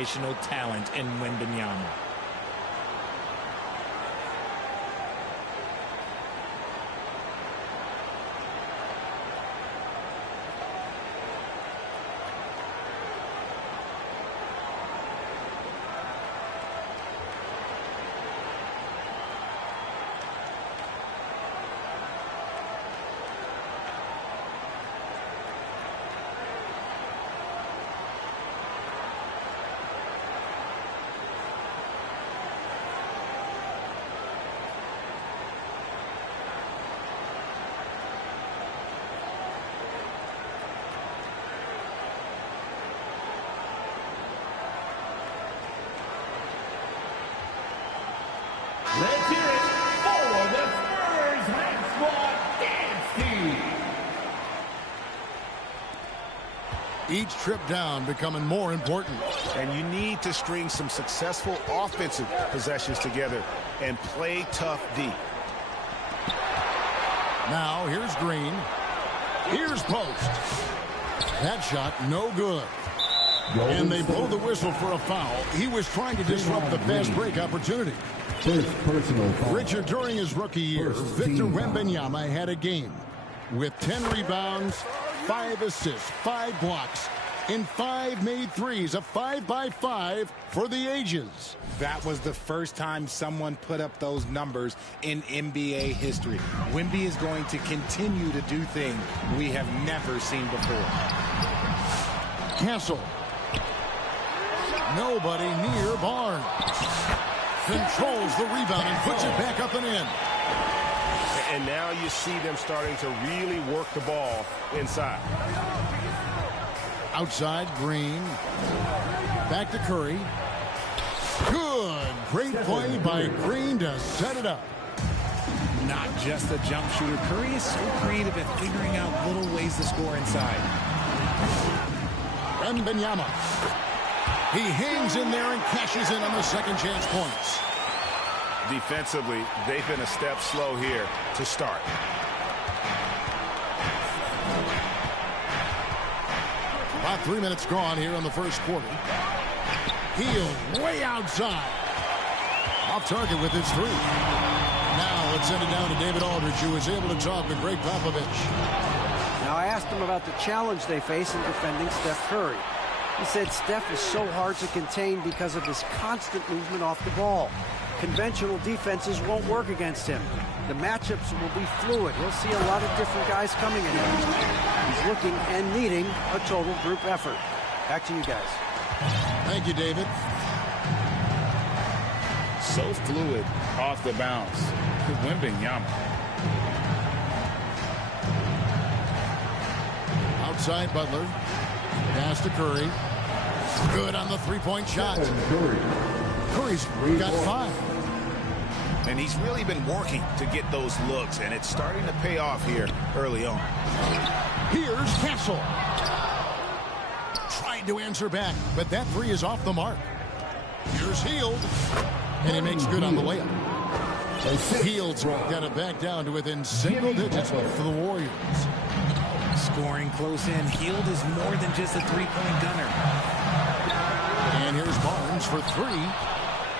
generational talent in Wembanyama. Let's hear it for the Spurs Maxwell Dance Team. Each trip down becoming more important. And you need to string some successful offensive possessions together and play tough deep. Now here's Green. Here's Post. That shot no good. And they blow the whistle for a foul. He was trying to disrupt the fast break opportunity. First personal foul. Richard, during his rookie year, Victor Wembanyama had a game with 10 rebounds, 5 assists, 5 blocks, and 5 made threes, a 5-by-5 for the ages. That was the first time someone put up those numbers in NBA history. Wemby is going to continue to do things we have never seen before. Castle. Nobody near Barnes. Controls the rebound and puts it back up and in. And now you see them starting to really work the ball inside. Outside, Green. Back to Curry. Good. Great play by Green to set it up. Not just a jump shooter. Curry is so creative at figuring out little ways to score inside. Wembanyama. He hangs in there and cashes in on the second chance points. Defensively, they've been a step slow here to start. About 3 minutes gone here in the first quarter. Hield way outside. Off target with his three. Now let's send it down to David Aldridge, who was able to talk with Greg Popovich. Now I asked him about the challenge they face in defending Steph Curry. He said Steph is so hard to contain because of his constant movement off the ball. Conventional defenses won't work against him. The matchups will be fluid. He'll see a lot of different guys coming at him. He's looking and needing a total group effort. Back to you guys. Thank you, David. So fluid off the bounce. Wembanyama. Outside Butler. Pass to Curry. Good on the three-point shot. Curry's got 5. And he's really been working to get those looks, and it's starting to pay off here early on. Here's Castle. Tried to answer back, but that three is off the mark. Here's Hield. And he makes good on the layup. Hield's got it back down to within single digits for the Warriors. Scoring close in. Hield is more than just a three-point gunner. And here's Barnes for 3.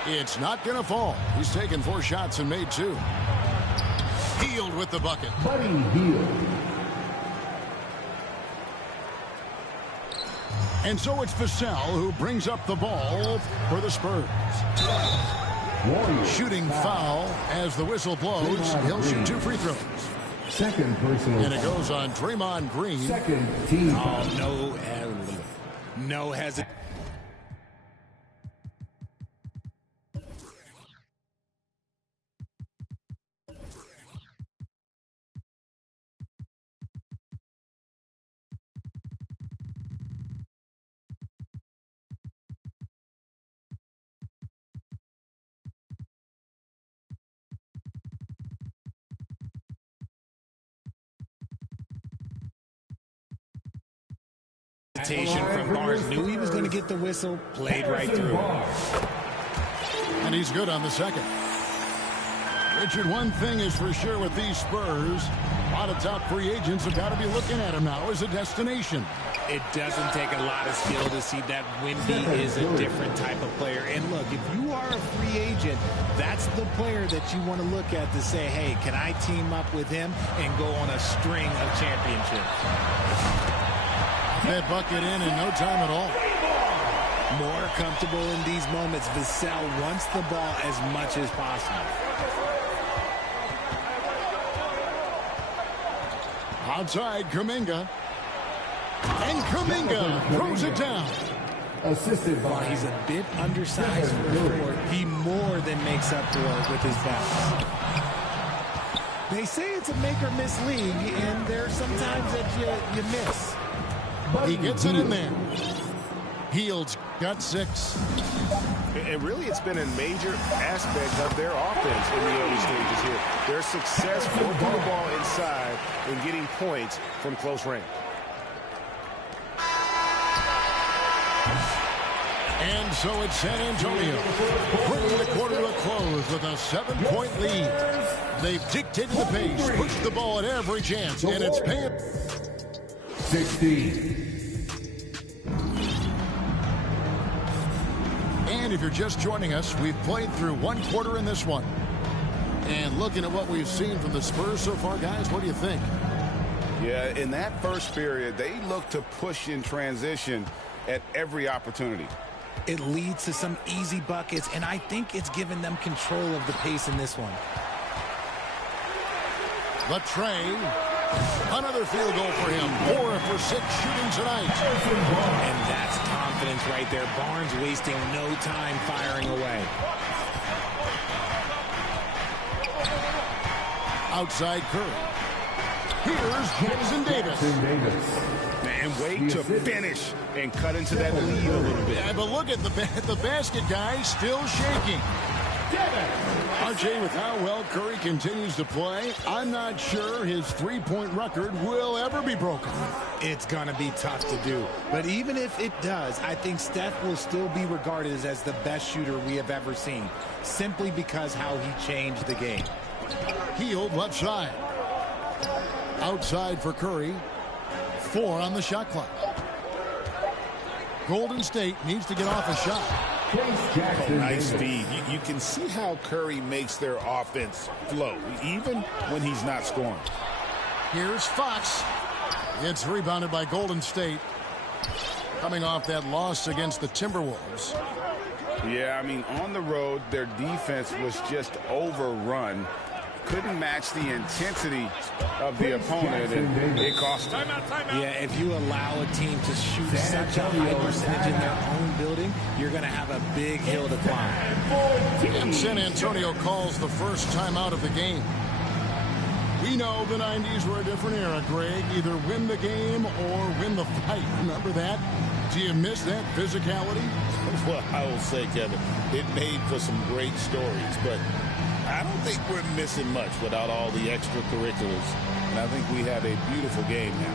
It's not going to fall. He's taken 4 shots and made 2. Hield with the bucket. Buddy Hield. And so it's Vassell who brings up the ball for the Spurs. Warriors Shooting foul as the whistle blows. He'll shoot 2 free throws. Second personal. And it goes on Draymond Green. Second team. Oh, no hesitation. From Barnes. Knew he was going to get the whistle, played right through. And he's good on the second. Richard, one thing is for sure with these Spurs, a lot of top free agents have got to be looking at him now as a destination. It doesn't take a lot of skill to see that Wemby is a different type of player. And look, if you are a free agent, that's the player that you want to look at to say, hey, can I team up with him and go on a string of championships? That bucket in no time at all. More comfortable in these moments. Vassell wants the ball as much as possible. Outside, Kuminga. And Kuminga throws it down. Assisted While by he's a bit undersized for a forward, he more than makes up for it with his bounce. They say it's a make or miss league, and there's sometimes that you miss. He gets it in there. Hields got 6. And really, it's been a major aspect of their offense in the early stages here. Their success working the ball inside and getting points from close range. And so it's San Antonio bringing the quarter to a close with a 7-point lead. They've dictated the pace, pushed the ball at every chance, and it's paying. 16. And if you're just joining us, we've played through 1 quarter in this one. And looking at what we've seen from the Spurs so far, guys, what do you think? Yeah, in that first period, they looked to push in transition at every opportunity. It leads to some easy buckets, and I think it's given them control of the pace in this one. Latrey, another field goal for him. 4 for 6 shooting tonight. And that's confidence right there. Barnes wasting no time firing away. Outside Curry. Here's Jackson Davis. And wait to finish and cut into that lead a little bit. Yeah, but look at the basket guy still shaking. RJ, with how well Curry continues to play, I'm not sure his three-point record will ever be broken. It's going to be tough to do. But even if it does, I think Steph will still be regarded as the best shooter we have ever seen, simply because how he changed the game. Hield left side. Outside for Curry. 4 on the shot clock. Golden State needs to get off a shot. Nice feed. You can see how Curry makes their offense flow, even when he's not scoring. Here's Fox. It's rebounded by Golden State. Coming off that loss against the Timberwolves. Yeah, I mean, on the road, their defense was just overrun. Couldn't match the intensity of the opponent, and it cost them. Yeah, if you allow a team to shoot such a high percentage in their own building, you're going to have a big hill to climb. And San Antonio calls the first timeout of the game. We know the 90s were a different era, Greg. Either win the game or win the fight. Remember that? Do you miss that physicality? Well, I will say, Kevin, it made for some great stories, but I don't think we're missing much without all the extracurriculars. And I think we have a beautiful game now.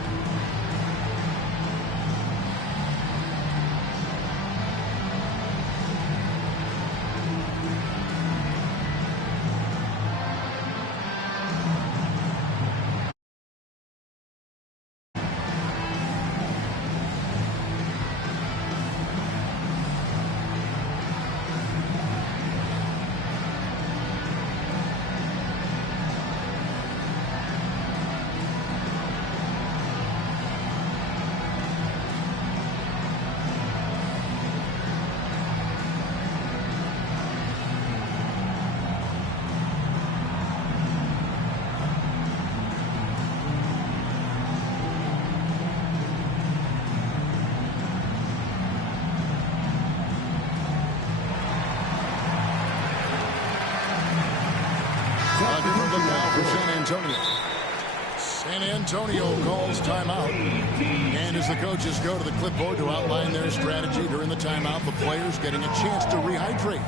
San Antonio calls timeout. And as the coaches go to the clipboard to outline their strategy during the timeout, the players getting a chance to rehydrate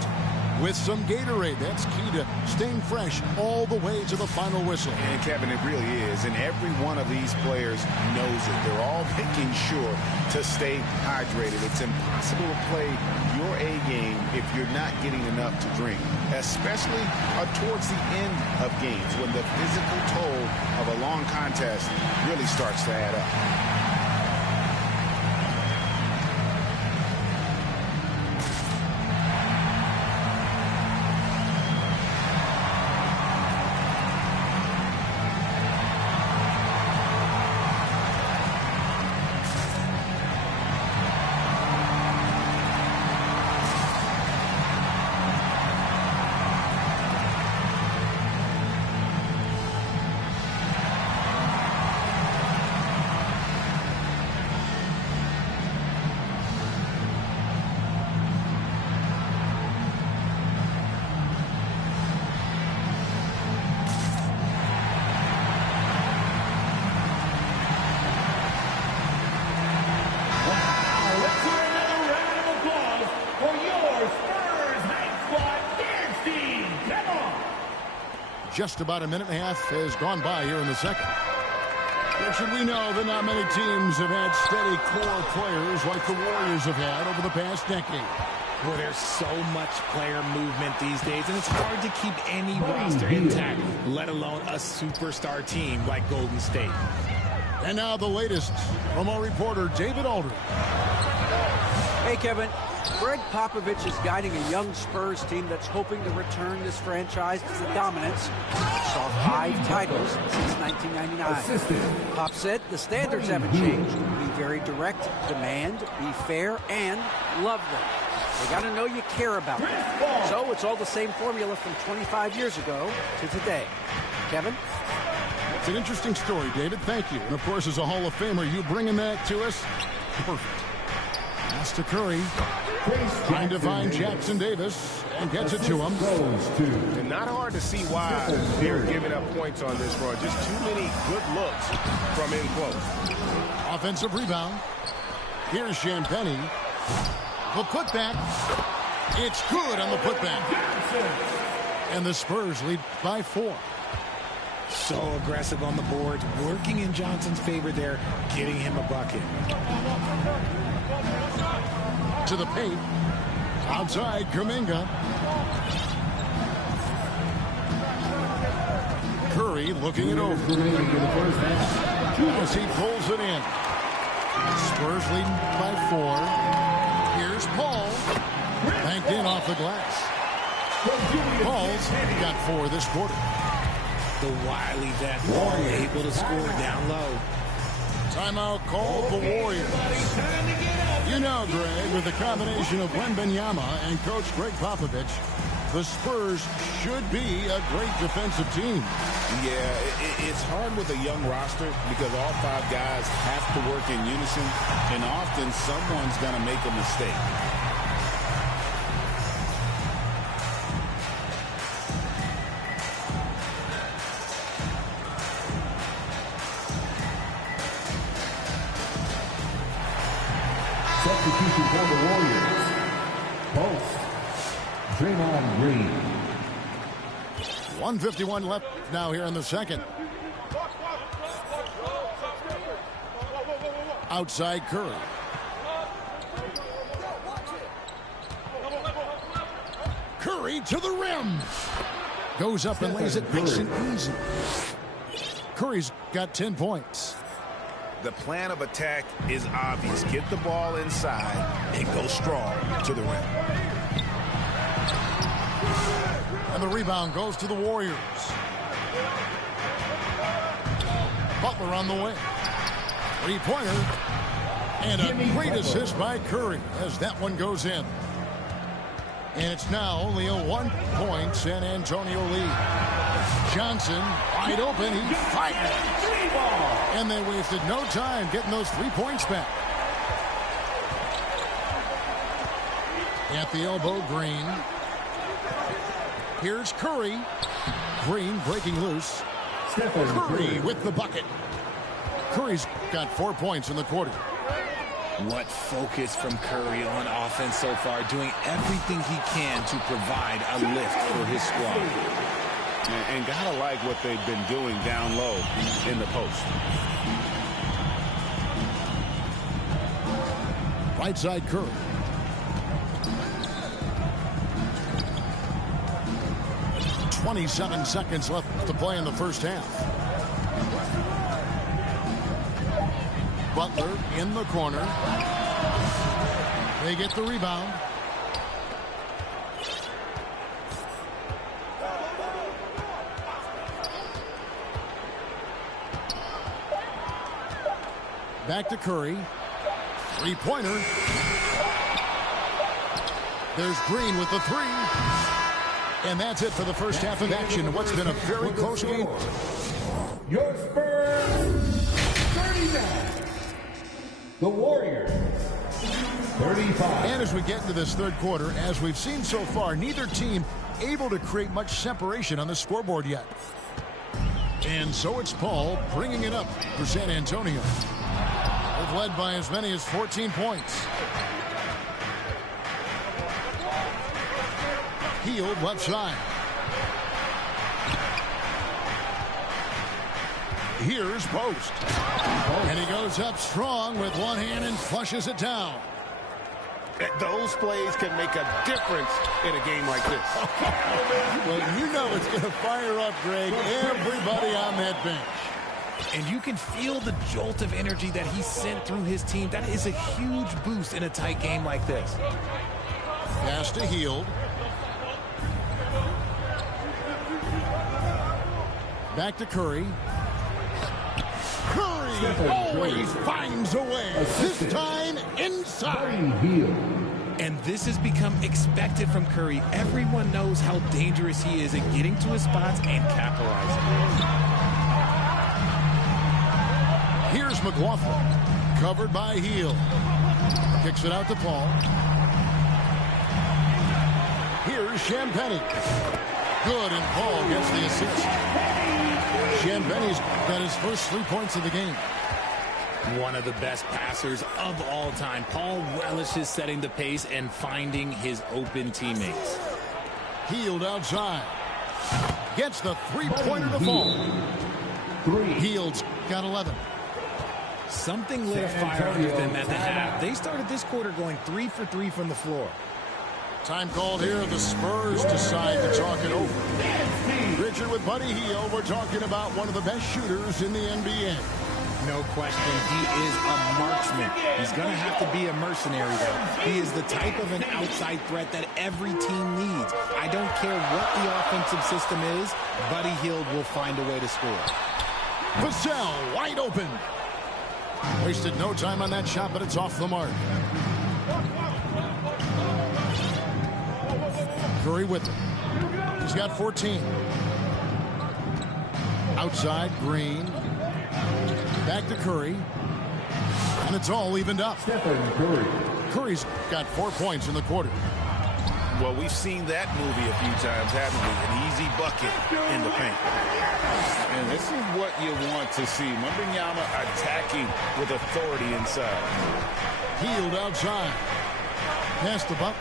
with some Gatorade. That's key to staying fresh all the way to the final whistle. And Kevin, it really is. And every one of these players knows it. They're all making sure to stay hydrated. It's impossible to play your A game if you're not getting enough to drink, especially towards the end of games when the physical toll of a long contest really starts to add up. just about a minute and a half has gone by here in the second. But should we know that not many teams have had steady core players like the Warriors have had over the past decade. Well, there's so much player movement these days, and it's hard to keep any roster intact, let alone a superstar team like Golden State. And now the latest from our reporter, David Aldridge. Hey, Kevin. Greg Popovich is guiding a young Spurs team that's hoping to return this franchise to the dominance which saw 5 titles since 1999. Pop said the standards haven't changed. Be very direct, demand, be fair, and love them. They got to know you care about them. So it's all the same formula from 25 years ago to today. Kevin? It's an interesting story, David. Thank you. And, of course, as a Hall of Famer, you bringing that to us? Perfect. Pass to Curry. Trying to find Jackson Davis and gets it to him. And not hard to see why they're giving up points on this run. Just too many good looks from in close. Offensive rebound. Here's Champagnie. The putback. It's good on the putback. And the Spurs lead by 4. So aggressive on the board, working in Johnson's favor there, getting him a bucket. To the paint. Outside, Kuminga. Curry looking it over. As he pulls it in. Spurs leading by 4. Here's Paul. Banked in off the glass. Paul's got 4 this quarter. The wily vet able to score down low. Timeout called the Warriors. You know, Greg, with the combination of Wembanyama and Coach Greg Popovich, the Spurs should be a great defensive team. Yeah, it's hard with a young roster because all 5 guys have to work in unison, and often someone's going to make a mistake. Substitution for the Warriors. Post. Draymond Green. 1:51 left now here in the second. Outside Curry. Curry to the rim. Goes up and lays it nice and easy. Curry's got 10 points. The plan of attack is obvious. Get the ball inside and go strong to the rim. And the rebound goes to the Warriors. Butler on the way. 3-pointer. And a great assist by Curry as that one goes in. And it's now only a 1-point San Antonio lead. Johnson wide open. He fired. And they wasted no time getting those 3 points back. At the elbow, Green. Here's Curry. Green breaking loose. Curry with the bucket. Curry's got 4 points in the quarter. What focus from Curry on offense so far, doing everything he can to provide a lift for his squad. And gotta like what they've been doing down low in the post. Right side Curry. .27 seconds left to play in the first half. Butler in the corner. They get the rebound. Back to Curry. 3-pointer. There's Green with the 3. And that's it for the first half of action. What's been a very close game. Your Spurs 39. The Warriors 35. And as we get into this third quarter, as we've seen so far, neither team able to create much separation on the scoreboard yet. And so it's Paul bringing it up for San Antonio. They've led by as many as 14 points. Healed left side. Here's Post. And he goes up strong with one hand and flushes it down. Those plays can make a difference in a game like this. Well, you know it's going to fire up, Greg, everybody on that bench. And you can feel the jolt of energy that he sent through his team. That is a huge boost in a tight game like this. Pass to Hield. Back to Curry. Curry always finds a way. This time inside. And this has become expected from Curry. Everyone knows how dangerous he is at getting to his spots and capitalizing. Here's McLaughlin. Covered by Hield. Kicks it out to Paul. Here's Champagnie. Good, and Paul gets the assist. Champagnie's got his first 3 points of the game. One of the best passers of all time. Paul relishes setting the pace and finding his open teammates. Hield outside. Gets the three-pointer to fall. Hield's got 11. Something lit a fire under them at the half. They started this quarter going 3 for 3 from the floor. Time called here. The Spurs decide to talk it over. Richard, with Buddy Hield, we're talking about one of the best shooters in the NBA. No question, he is a marksman. He's going to have to be a mercenary, though. He is the type of an outside threat that every team needs. I don't care what the offensive system is, Buddy Hield will find a way to score. Vassell wide open. Wasted no time on that shot, but it's off the mark. Curry with it. He's got 14. Outside, Green. Back to Curry. And it's all evened up. Curry's got 4 points in the quarter. Well, we've seen that movie a few times, haven't we? An easy bucket in the paint. And this is what you want to see. Wembanyama attacking with authority inside. Hield outside. Pass the buck.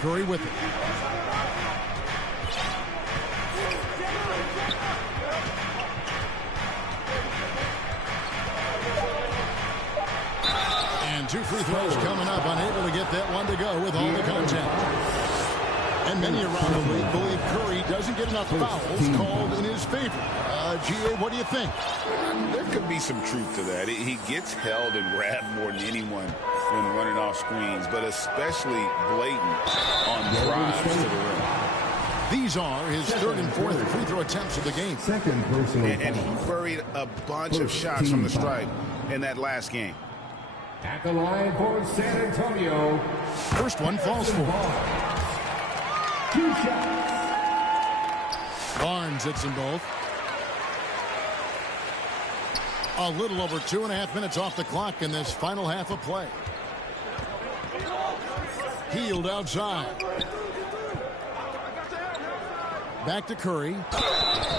Curry with it. And 2 free throws coming up. Unable to get that one to go with all the contact. And many around the league believe Curry doesn't get enough fouls called in his favor. G.A., what do you think? There could be some truth to that. He gets held and grabbed more than anyone when running off screens, but especially blatant on drives to the rim. These are his third and fourth free throw attempts of the game. Second personal And he buried a bunch of shots from the stripe in that last game. At the line for San Antonio. First one falls for. 2 shots. Barnes hits them both. A little over 2.5 minutes off the clock in this final half of play. Hield outside. Back to Curry.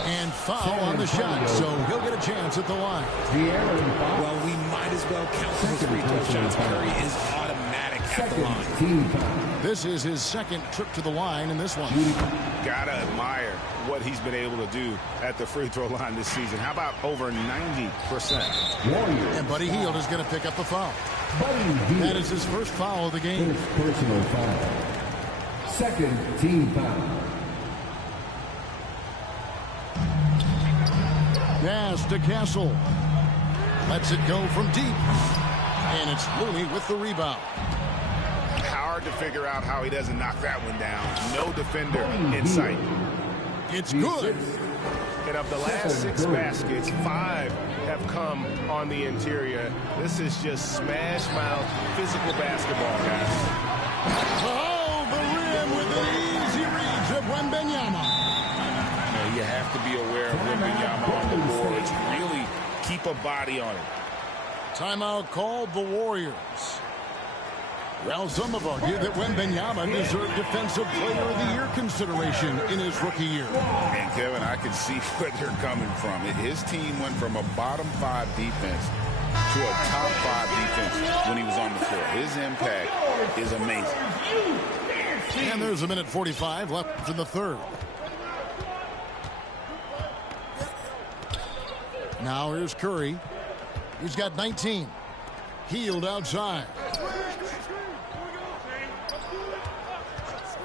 And foul on the shot, so he'll get a chance at the line. Well, we might as well count those free throw shots. Curry is automatic at the line. This is his second trip to the line in this one. Gotta admire what he's been able to do at the free throw line this season. How about over 90%? And Buddy Hield is going to pick up a foul. That is his first foul of the game. First personal foul. Second team foul. Pass to Castle. Lets it go from deep. And it's Looney with the rebound. Hard to figure out how he doesn't knock that one down. No defender in sight. It's good. And of the last 6 baskets, 5 have come on the interior. This is just smash mouth physical basketball, guys. Oh, the rim with an easy reach of Wembanyama. You have to be aware of Wembanyama on the boards. Really keep a body on it. Timeout called the Warriors. Well, some have argued that Wembanyama deserved Defensive Player of the Year consideration in his rookie year. And, Kevin, I can see where they're coming from. His team went from a bottom 5 defense to a top 5 defense when he was on the floor. His impact is amazing. And there's 1:45 left in the third. Now here's Curry. He's got 19. Hield outside.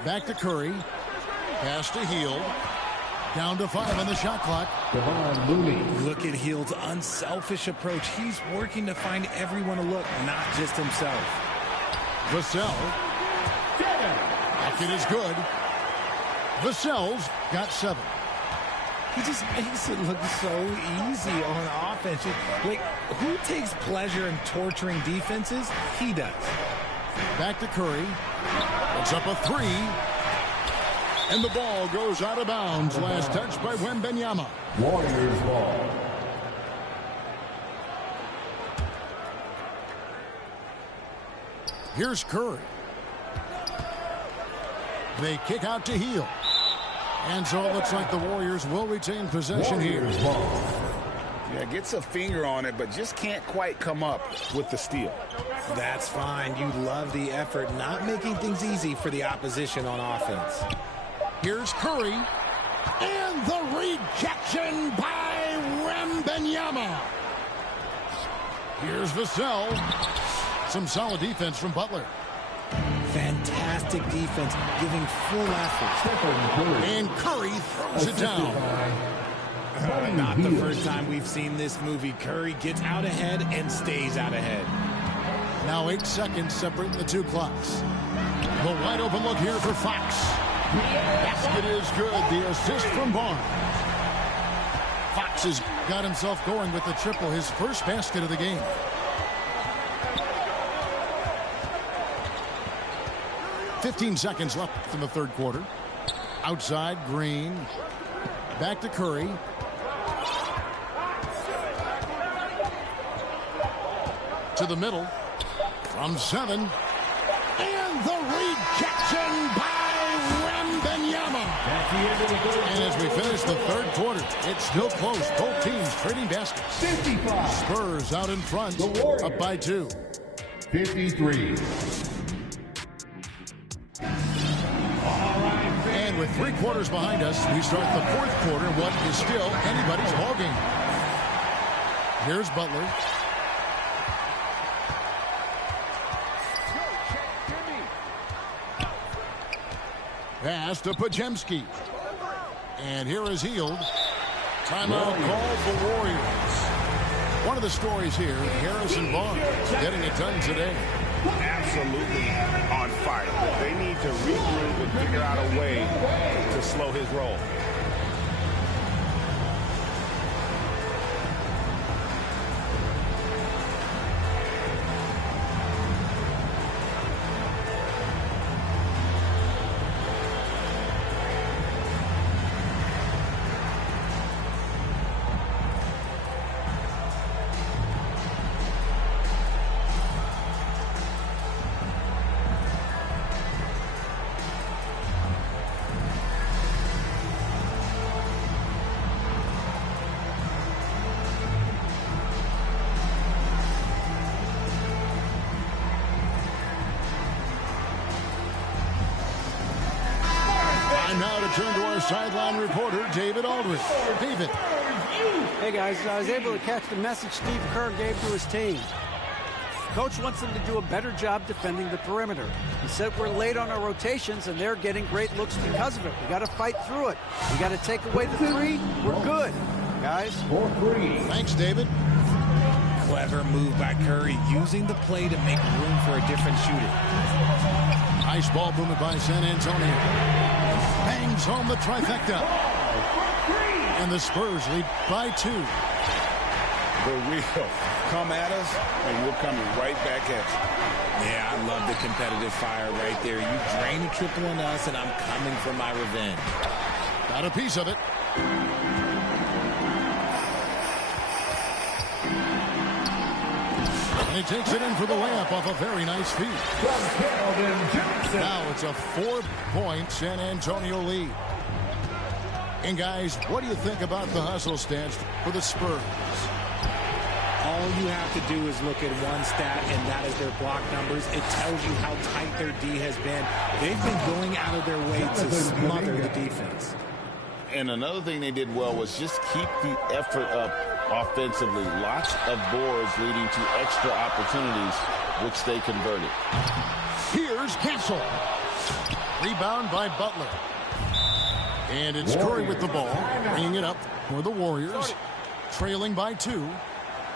Back to Curry. Pass to Hield. Down to 5 on the shot clock. Look at Hield's unselfish approach. He's working to find everyone to look, not just himself. Vassell. Bucket is good. Vassell's got 7. He just makes it look so easy on offense. Like, who takes pleasure in torturing defenses? He does. Back to Curry. It's up a 3. And the ball goes out of bounds. Last touch by Wembanyama. Warriors ball. Here's Curry. They kick out to Hield. And so it looks like the Warriors will retain possession here. Yeah, gets a finger on it, but just can't quite come up with the steal. That's fine. You love the effort, not making things easy for the opposition on offense. Here's Curry. And the rejection by Wembanyama. Here's Vassell. Some solid defense from Butler. Fantastic defense, giving full effort. And Curry throws it down. Not the first time we've seen this movie. Curry gets out ahead and stays out ahead. Now 8 seconds separating the two clocks. The wide open look here for Fox. Basket is good. The assist from Barnes. Fox has got himself going with the triple, his first basket of the game. .15 seconds left in the third quarter. Outside, Green. Back to Curry. To the middle. From 7. And the rejection by Wembanyama. And as we finish the third quarter, it's still close. Both teams trading baskets. 55. Spurs out in front. Up by 2. 53. And with 3 quarters behind us, we start the fourth quarter, what is still anybody's ballgame. Here's Butler. Pass to Pajemski. And here is Hield. Timeout called the Warriors. One of the stories here, Harrison Barnes getting it done today. Absolutely on fire. But they need to regroup and figure out a way to slow his roll. Now to turn to our sideline reporter, David Aldridge. David. Hey, guys, I was able to catch the message Steve Kerr gave to his team. Coach wants them to do a better job defending the perimeter. He said we're late on our rotations, and they're getting great looks because of it. We got to fight through it. We got to take away the 3. We're good, guys. Thanks, David. Clever move by Curry, using the play to make room for a different shooter. Nice ball movement by San Antonio. Bangs home the trifecta. And the Spurs lead by 2. The real come at us, and we're coming right back at you. Yeah, I love the competitive fire right there. You drain a triple on us, and I'm coming for my revenge. Got a piece of it. And he takes it in for the layup off a very nice feed. Now it's a 4-point San Antonio lead. And guys, what do you think about the hustle stats for the Spurs? All you have to do is look at one stat, and that is their block numbers. It tells you how tight their D has been. They've been going out of their way to smother the defense. And another thing they did well was just keep the effort up Offensively, lots of boards leading to extra opportunities, which they converted. Here's Castle. Rebound by Butler. And it's Curry with the ball, bringing it up for the Warriors. Trailing by 2.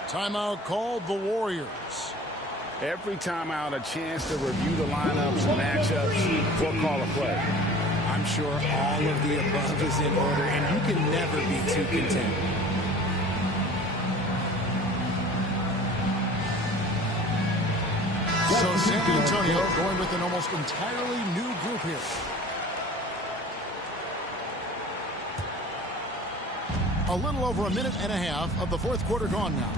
Timeout called the Warriors. Every timeout, a chance to review the lineups, matchups, or call a play. I'm sure all of the above is in order, and you can never be too content. So San Antonio going with an almost entirely new group here. A little over a minute and a half of the fourth quarter gone now.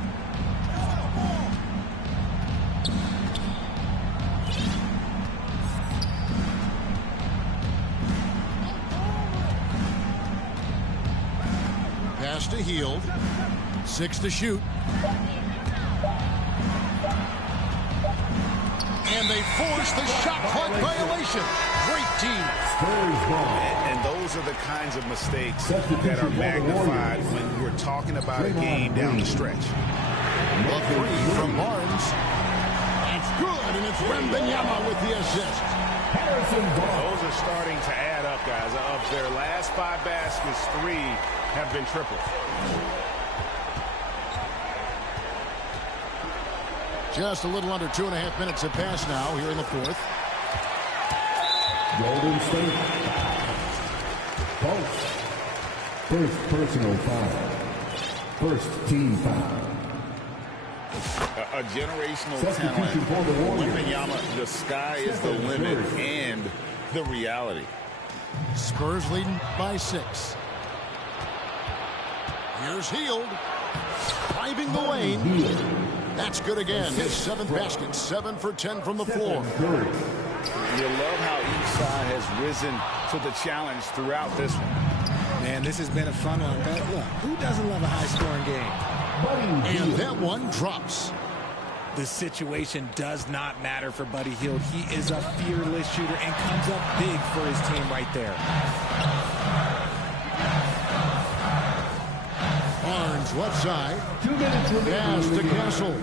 Pass to Hield. 6 to shoot. And they force the shot clock violation. Great team. And those are the kinds of mistakes that are magnified when we're talking about a game down the stretch. A 3 from Barnes. That's good, and it's Wembanyama with the assist. Those are starting to add up, guys. Of their last 5 baskets, 3 have been triples. Just a little under 2.5 minutes have passed now here in the fourth. Golden State. Post. First personal foul. First team foul. A generational talent. Wembanyama, the sky is the limit and the reality. Spurs leading by 6. Here's Hield. Driving the lane. That's good again. His 7th basket. 7 for 10 from the floor. You love how each side has risen to the challenge throughout this one. Man, this has been a fun one. But look, who doesn't love a high-scoring game? And that one drops. The situation does not matter for Buddy Hield. He is a fearless shooter and comes up big for his team right there. Barnes left side. Pass to Castle.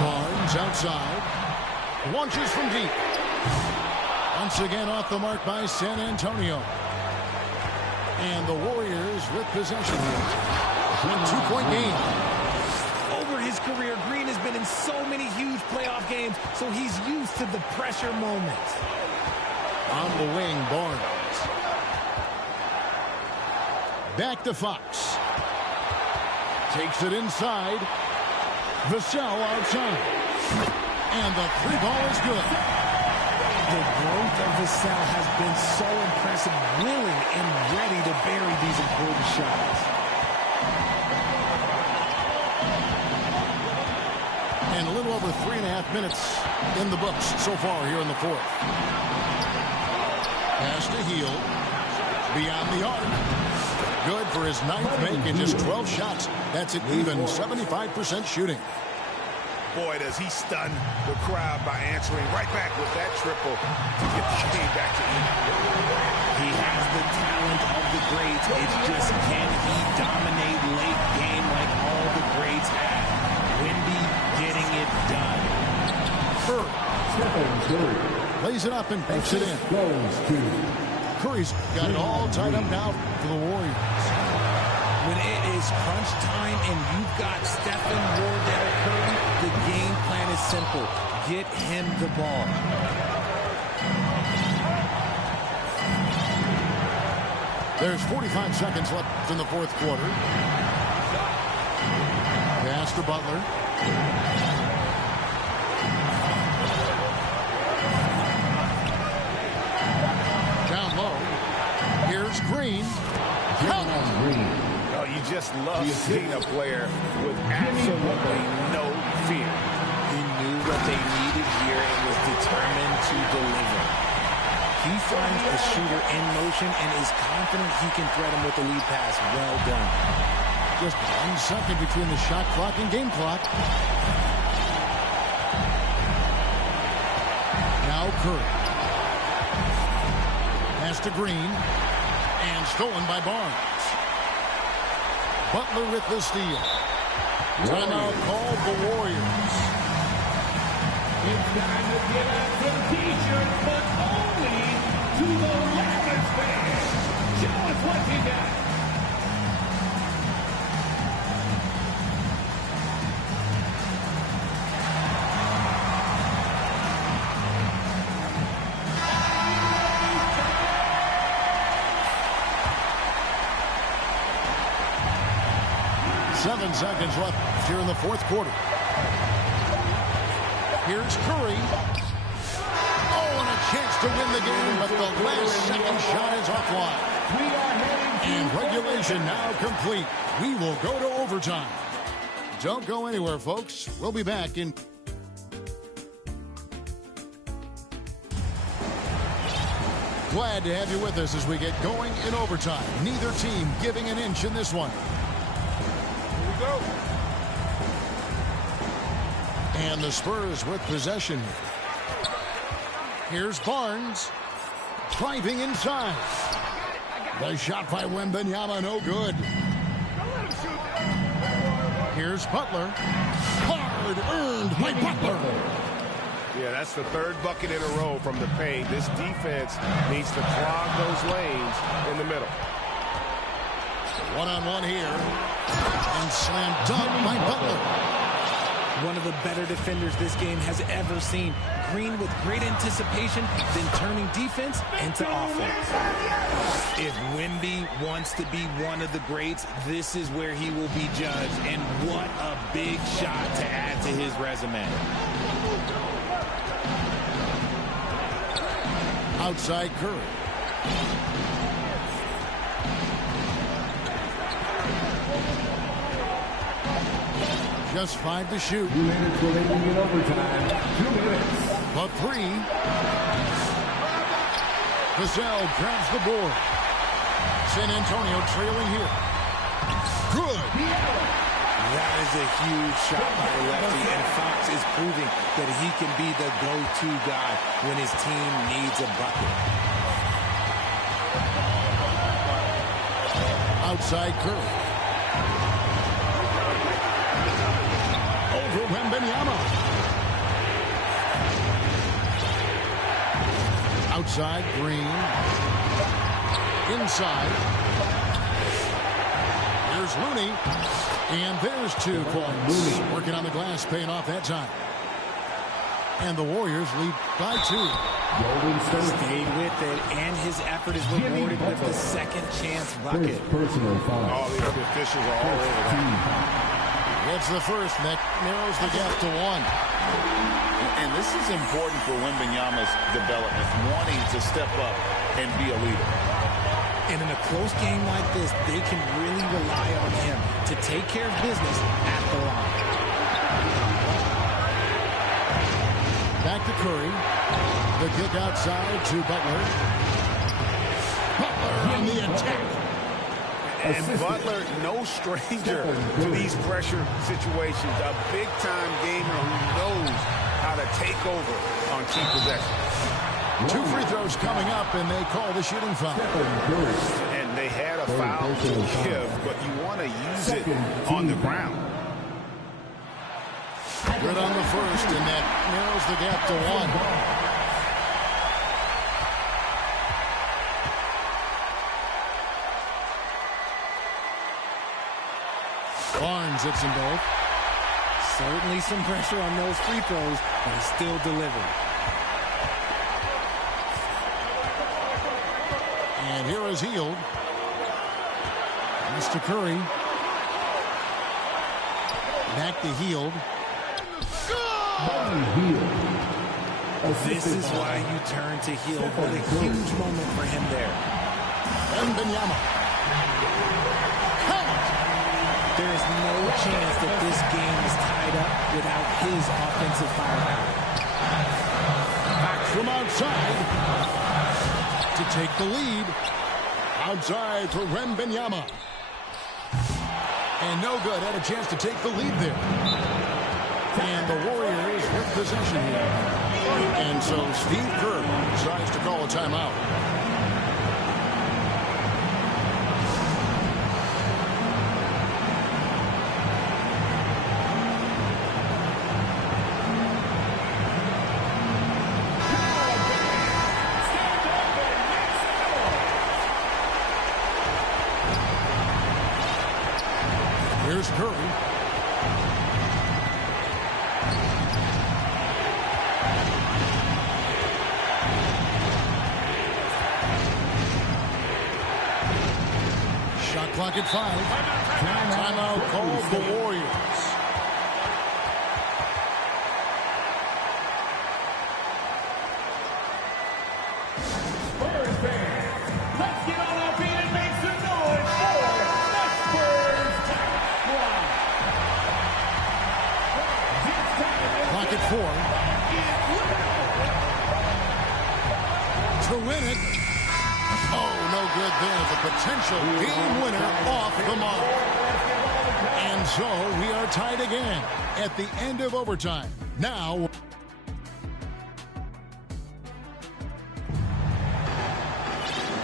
Barnes outside. Launches from deep. Once again off the mark by San Antonio. And the Warriors with possession here. A 2-point game. Over his career, Green has been in so many huge playoff games, so he's used to the pressure moments. On the wing, Barnes. Back to Fox. Takes it inside. Vassell outside. And the 3 ball is good. The growth of Vassell has been so impressive, willing and ready to bury these important shots. And a little over 3.5 minutes in the books so far here in the fourth. Pass to Hield. Beyond the arc. Good for his 9th make and just 12 shots. That's an even 75% shooting. Boy, does he stun the crowd by answering right back with that triple to get the game back to even. He has the talent of the greats. It's just, can he dominate late game like all the greats have? Wemby getting it done. Curry lays it up and banks it in. Curry's got it all tied up now for the Warriors. When it is crunch time and you've got Stephen, Wardell, Curry, the game plan is simple. Get him the ball. There's 45 seconds left in the fourth quarter. Pass to Butler. Down low. Here's Green. Oh, you just love seeing a player with absolutely no fear. He knew what they needed here and was determined to deliver. He finds a shooter in motion and is confident he can thread him with the lead pass. Well done. Just 1 second between the shot clock and game clock. Now Curry. Pass to Green. And stolen by Barnes. Butler with the steal. Timeout called the Warriors. It's time to give out some t-shirts, but only to the Lakers fans. Show us what you got. Seven seconds left here in the fourth quarter. Here's Curry. Oh, and a chance to win the game, but the last second shot is offline. And regulation now complete. We will go to overtime. Don't go anywhere, folks. We'll be back in... Glad to have you with us as we get going in overtime. Neither team giving an inch in this one. Go. And the Spurs with possession. Here's Barnes. Driving inside. The shot by Wembanyama, no good. Here's Butler. Hard earned by Butler. Yeah, that's the third bucket in a row from the paint. This defense needs to clog those lanes in the middle. One-on-one here. And slam dunk by Butler. One of the better defenders this game has ever seen. Green with great anticipation, then turning defense into offense. If Wemby wants to be one of the greats, this is where he will be judged. And what a big shot to add to his resume. Outside Curry. Just 5 to shoot. 2 minutes remaining in overtime. 2 minutes. But 3. Vassell grabs the board. San Antonio trailing here. Good. That is a huge shot by the lefty, and Fox is proving that he can be the go-to guy when his team needs a bucket. Outside Curry. Over Wembanyama. Outside Green. Inside. Here's Looney. And there's 2 points. Working on the glass, paying off that time. And the Warriors lead by 2. Stayed with it, and his effort is rewarded with the second chance bucket. Personal foul. All the other officials are all over that. It's the first that narrows the gap to 1. And this is important for Wembanyama's development, wanting to step up and be a leader. And in a close game like this, they can really rely on him to take care of business at the line. Back to Curry. The kick outside to Butler. Butler on the attack. And Butler, no stranger to these pressure situations. A big-time gamer who knows how to take over on key possessions. 2 free throws coming up, and they call the shooting foul. And they had a foul to give, but you want to use it on the ground. Good on the first, and that narrows the gap to 1. Barnes hits them both. Certainly some pressure on those free throws, but he still delivered. And here is Hield. Mr. Curry. Back to Hield. This is why you turn to Hield. What a huge moment for him there. Wembanyama. There is no chance that this game is tied up without his offensive firepower. Back from outside to take the lead. Outside for Wembanyama. And no good. Had a chance to take the lead there. And the Warriors with possession here. And so Steve Kerr decides to call a timeout. Here's Curry. Shot clock at 5. Timeout called the Warriors. Spurs fans, let's get on our feet and make some noise for the Spurs Squad. Clock at 4. To win it. Oh, no good there. The potential game winner off the mark. And so we are tied again at the end of overtime. Now,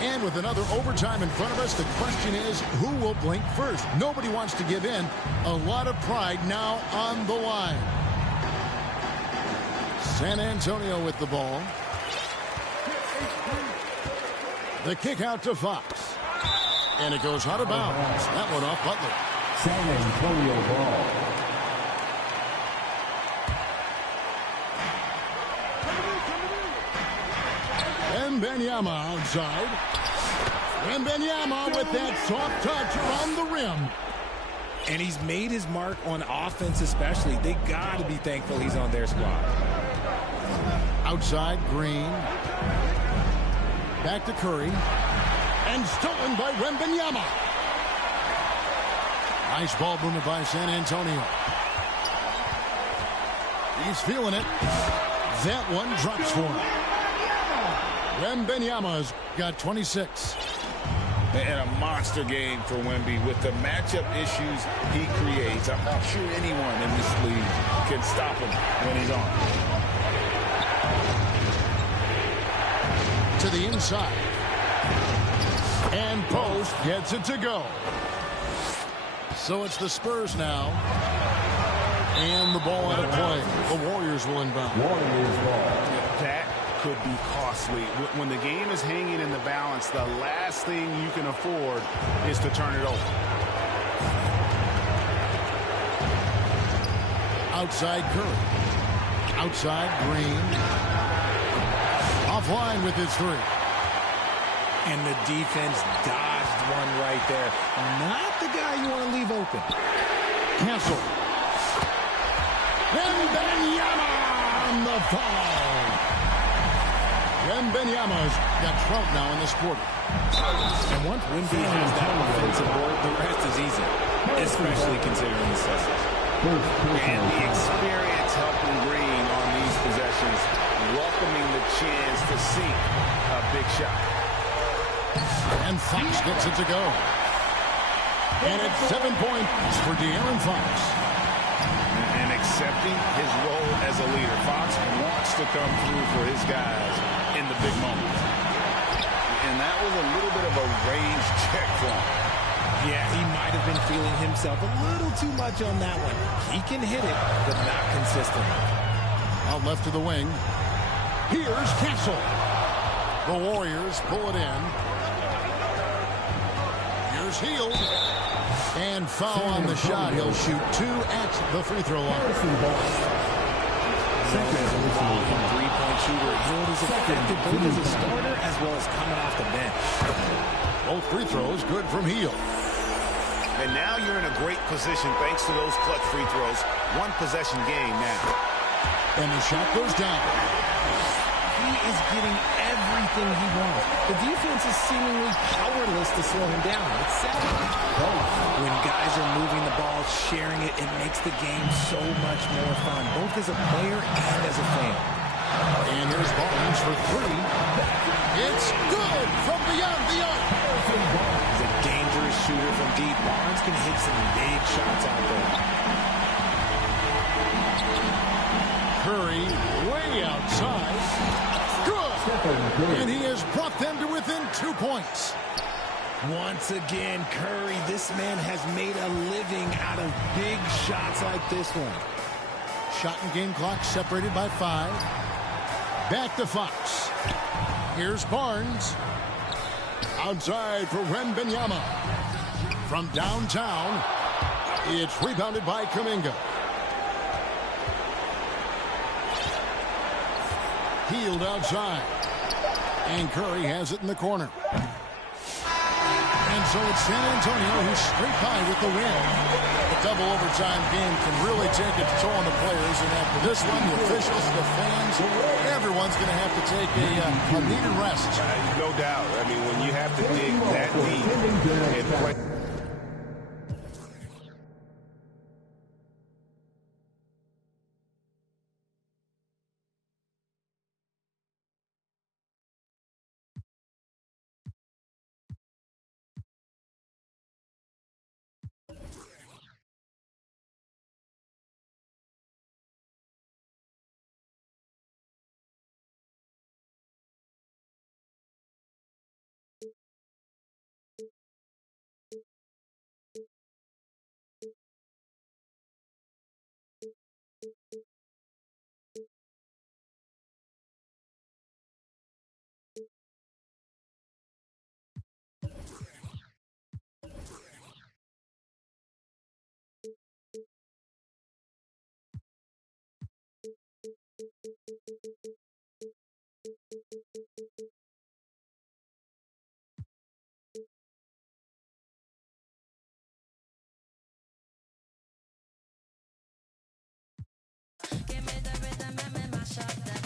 and with another overtime in front of us, the question is, who will blink first? Nobody wants to give in. A lot of pride now on the line. San Antonio with the ball. The kick out to Fox. And it goes out of bounds. That one off Butler. San Antonio ball. Wembanyama outside. Wembanyama with that soft touch around the rim. And he's made his mark on offense especially. They got to be thankful he's on their squad. Outside, Green. Back to Curry. And stolen by Wembanyama. Nice ball movement by San Antonio. He's feeling it. That one drops for him. Wembanyama's got 26. And a monster game for Wemby with the matchup issues he creates. I'm not sure anyone in this league can stop him when he's on. To the inside. And Post gets it to go. So it's the Spurs now. And the ball out of play. The Warriors will inbound. Warriors ball. That could be costly. When the game is hanging in the balance, the last thing you can afford is to turn it over. Outside Curry. Outside Green. Offline with his three. And the defense dodged one right there. Not the guy you want to leave open. Castle. Wembanyama on the foul. Wembanyama's got 12 now in this quarter. And once Wemby has that offensive board, the rest is easy, especially considering the Sixers. And the experience helping Green on these possessions, welcoming the chance to sink a big shot. And Fox gets it to go. And it's 7 points for De'Aaron Fox. And accepting his role as a leader. Fox wants to come through for his guys in the big moments. And that was a little bit of a range check for him. Yeah, he might have been feeling himself a little too much on that one. He can hit it, but not consistently. Out left to the wing. Here's Castle. The Warriors pull it in. Here's Hield. And foul on the shot. He'll shoot 2 at the free throw line. Three-point shooter. Hield is effective both as a starter as well as coming off the bench. Both free throws good from Hield. And now you're in a great position thanks to those clutch free throws. One possession game now. And the shot goes down. He is getting everything he wants. The defense is seemingly powerless to slow him down. It's sad. When guys are moving the ball, sharing it, it makes the game so much more fun, both as a player and as a fan. And here's Barnes for 3. It's good from beyond the arc. He's a dangerous shooter from deep. Barnes can hit some big shots out there. Curry way outside. Good. And he has brought them to within 2 points. Once again, Curry, this man has made a living out of big shots like this one. Shot and game clock separated by 5. Back to Fox. Here's Barnes. Outside for Wembanyama. From downtown. It's rebounded by Kuminga. Healed outside. And Curry has it in the corner. And so it's San Antonio who's straight by with the win. The double overtime game can really take its toll on the players. And after this one, the officials, the fans, everyone's going to have to take a needed rest. No doubt. I mean, when you have to dig that deep and play. Give me the rhythm and mash up the